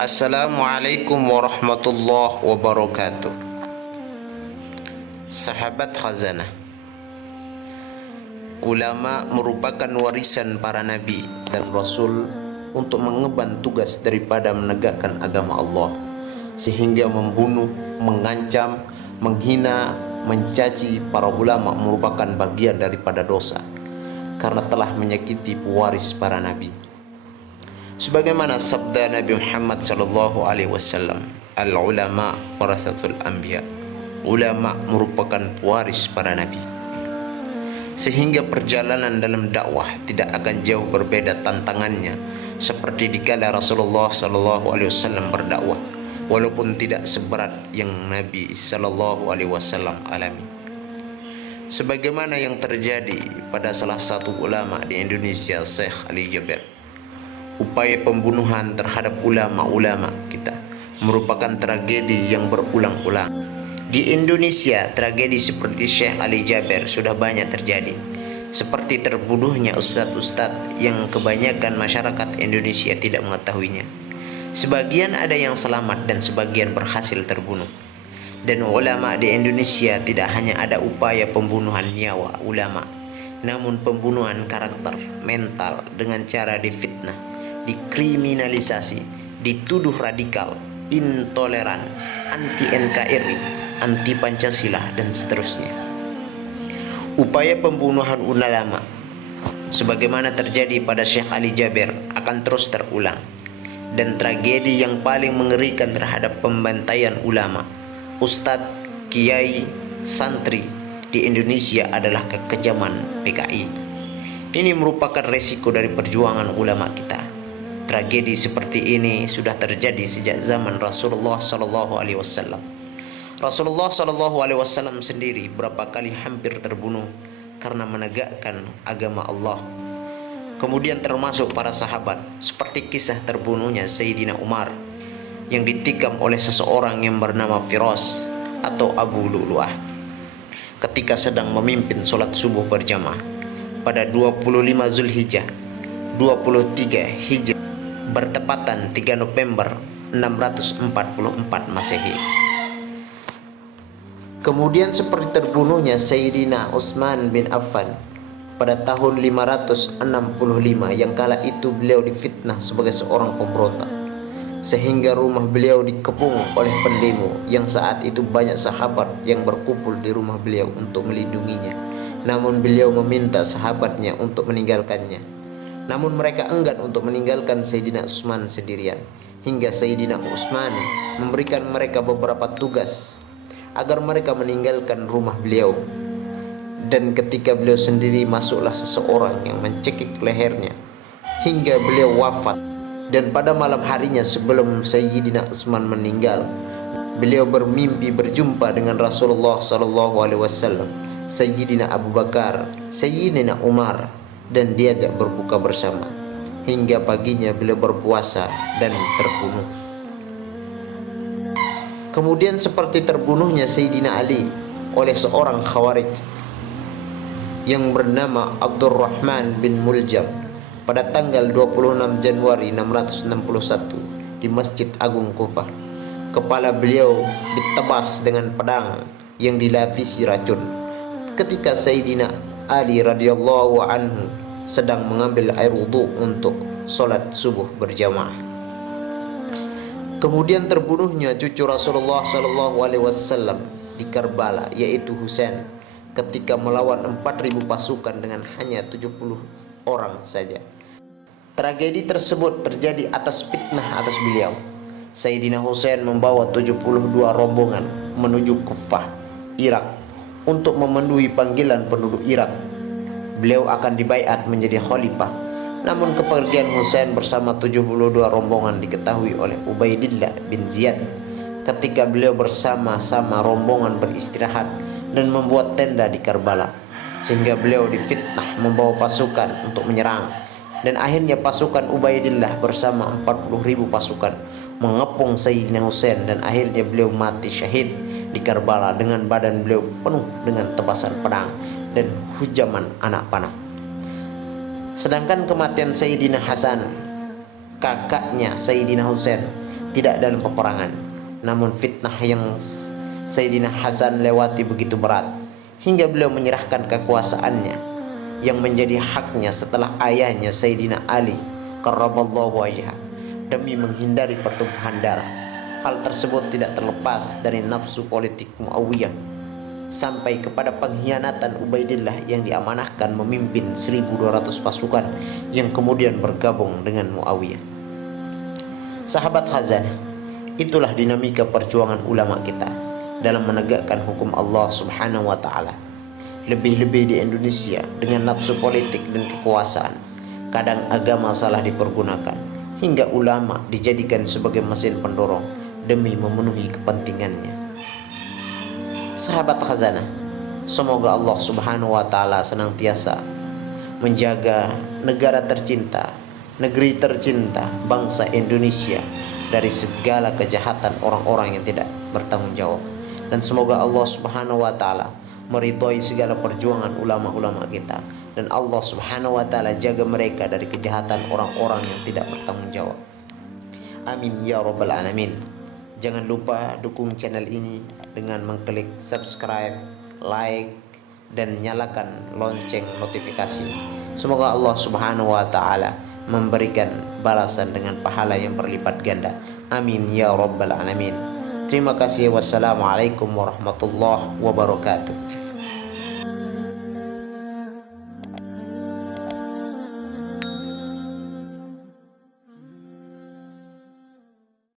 Assalamualaikum warahmatullahi wabarakatuh. Sahabat khazanah, ulama merupakan warisan para nabi dan rasul untuk mengemban tugas daripada menegakkan agama Allah, sehingga membunuh, mengancam, menghina, mencaci para ulama merupakan bagian daripada dosa karena telah menyakiti pewaris para nabi. Sebagaimana sabda Nabi Muhammad sallallahu alaihi wasallam, al-ulama warasatul anbiya. Ulama merupakan pewaris para nabi. Sehingga perjalanan dalam dakwah tidak akan jauh berbeda tantangannya seperti dikala Rasulullah sallallahu alaihi wasallam berdakwah, walaupun tidak seberat yang Nabi sallallahu alaihi wasallam alami. Sebagaimana yang terjadi pada salah satu ulama di Indonesia, Syekh Ali Jaber. Upaya pembunuhan terhadap ulama-ulama kita merupakan tragedi yang berulang-ulang. Di Indonesia, tragedi seperti Syekh Ali Jaber sudah banyak terjadi. Seperti terbunuhnya ustadz-ustadz yang kebanyakan masyarakat Indonesia tidak mengetahuinya. Sebagian ada yang selamat dan sebagian berhasil terbunuh. Dan ulama di Indonesia tidak hanya ada upaya pembunuhan nyawa ulama, namun pembunuhan karakter, mental dengan cara difitnah, dikriminalisasi, dituduh radikal, intoleran, anti NKRI, anti Pancasila, dan seterusnya. Upaya pembunuhan ulama sebagaimana terjadi pada Syekh Ali Jaber akan terus terulang, dan tragedi yang paling mengerikan terhadap pembantaian ulama, ustadz, kiai, santri di Indonesia adalah kekejaman PKI. Ini merupakan resiko dari perjuangan ulama kita. Tragedi seperti ini sudah terjadi sejak zaman Rasulullah sallallahu alaihi wasallam. Rasulullah sallallahu alaihi wasallam sendiri berapa kali hampir terbunuh karena menegakkan agama Allah. Kemudian termasuk para sahabat, seperti kisah terbunuhnya Sayyidina Umar yang ditikam oleh seseorang yang bernama Firas atau Abu Lu'lu'ah ketika sedang memimpin sholat subuh berjamaah pada 25 Zulhijjah 23 Hijriah bertepatan 3 November 644 Masehi. Kemudian seperti terbunuhnya Sayyidina Utsman bin Affan pada tahun 565 yang kala itu beliau difitnah sebagai seorang pemberontak, sehingga rumah beliau dikepung oleh pendemo yang saat itu banyak sahabat yang berkumpul di rumah beliau untuk melindunginya. Namun beliau meminta sahabatnya untuk meninggalkannya. Namun mereka enggan untuk meninggalkan Sayyidina Utsman sendirian, hingga Sayyidina Utsman memberikan mereka beberapa tugas agar mereka meninggalkan rumah beliau. Dan ketika beliau sendiri, masuklah seseorang yang mencekik lehernya hingga beliau wafat. Dan pada malam harinya sebelum Sayyidina Utsman meninggal, beliau bermimpi berjumpa dengan Rasulullah sallallahu alaihi wasallam, Sayyidina Abu Bakar, Sayyidina Umar, dan diajak berbuka bersama. Hingga paginya beliau berpuasa dan terbunuh. Kemudian seperti terbunuhnya Sayyidina Ali oleh seorang Khawarij yang bernama Abdurrahman bin Muljam pada tanggal 26 Januari 661 di Masjid Agung Kufah. Kepala beliau ditebas dengan pedang yang dilapisi racun ketika Sayyidina Ali radhiyallahu anhu sedang mengambil air wudhu untuk sholat subuh berjamaah. Kemudian terbunuhnya cucu Rasulullah sallallahu alaihi wasallam di Karbala, yaitu Husain, ketika melawan 4.000 pasukan dengan hanya 70 orang saja. Tragedi tersebut terjadi atas fitnah atas beliau. Sayyidina Husain membawa 72 rombongan menuju Kufah, Irak, untuk memenuhi panggilan penduduk Irak. Beliau akan dibaiat menjadi khalifah. Namun kepergian Husain bersama 72 rombongan diketahui oleh Ubaidillah bin Ziyad ketika beliau bersama-sama rombongan beristirahat dan membuat tenda di Karbala. sehingga beliau difitnah membawa pasukan untuk menyerang, dan akhirnya pasukan Ubaidillah bersama 40.000 pasukan mengepung Sayyidina Husain, dan akhirnya beliau mati syahid di Karbala dengan badan beliau penuh dengan tebasan pedang dan hujaman anak panah. Sedangkan kematian Sayyidina Hasan, kakaknya Sayyidina Husain, tidak dalam peperangan, namun fitnah yang Sayyidina Hasan lewati begitu berat hingga beliau menyerahkan kekuasaannya yang menjadi haknya setelah ayahnya Sayyidina Ali karramallahu wajhah demi menghindari pertumpahan darah. Hal tersebut tidak terlepas dari nafsu politik Muawiyah sampai kepada pengkhianatan Ubaidillah yang diamanahkan memimpin 1.200 pasukan yang kemudian bergabung dengan Muawiyah. Sahabat khazanah, itulah dinamika perjuangan ulama kita dalam menegakkan hukum Allah Subhanahu wa taala. Lebih-lebih di Indonesia dengan nafsu politik dan kekuasaan, kadang agama salah dipergunakan hingga ulama dijadikan sebagai mesin pendorong demi memenuhi kepentingannya. Sahabat khazanah, semoga Allah Subhanahu wa taala senantiasa menjaga negara tercinta, negeri tercinta, bangsa Indonesia dari segala kejahatan orang-orang yang tidak bertanggung jawab. Dan semoga Allah Subhanahu wa taala meridhai segala perjuangan ulama-ulama kita, dan Allah Subhanahu wa taala jaga mereka dari kejahatan orang-orang yang tidak bertanggung jawab. Amin ya rabbal alamin. Jangan lupa dukung channel ini dengan mengklik subscribe, like, dan nyalakan lonceng notifikasi. Semoga Allah Subhanahu wa taala memberikan balasan dengan pahala yang berlipat ganda. Amin ya rabbal alamin. Terima kasih. Wassalamualaikum warahmatullahi wabarakatuh.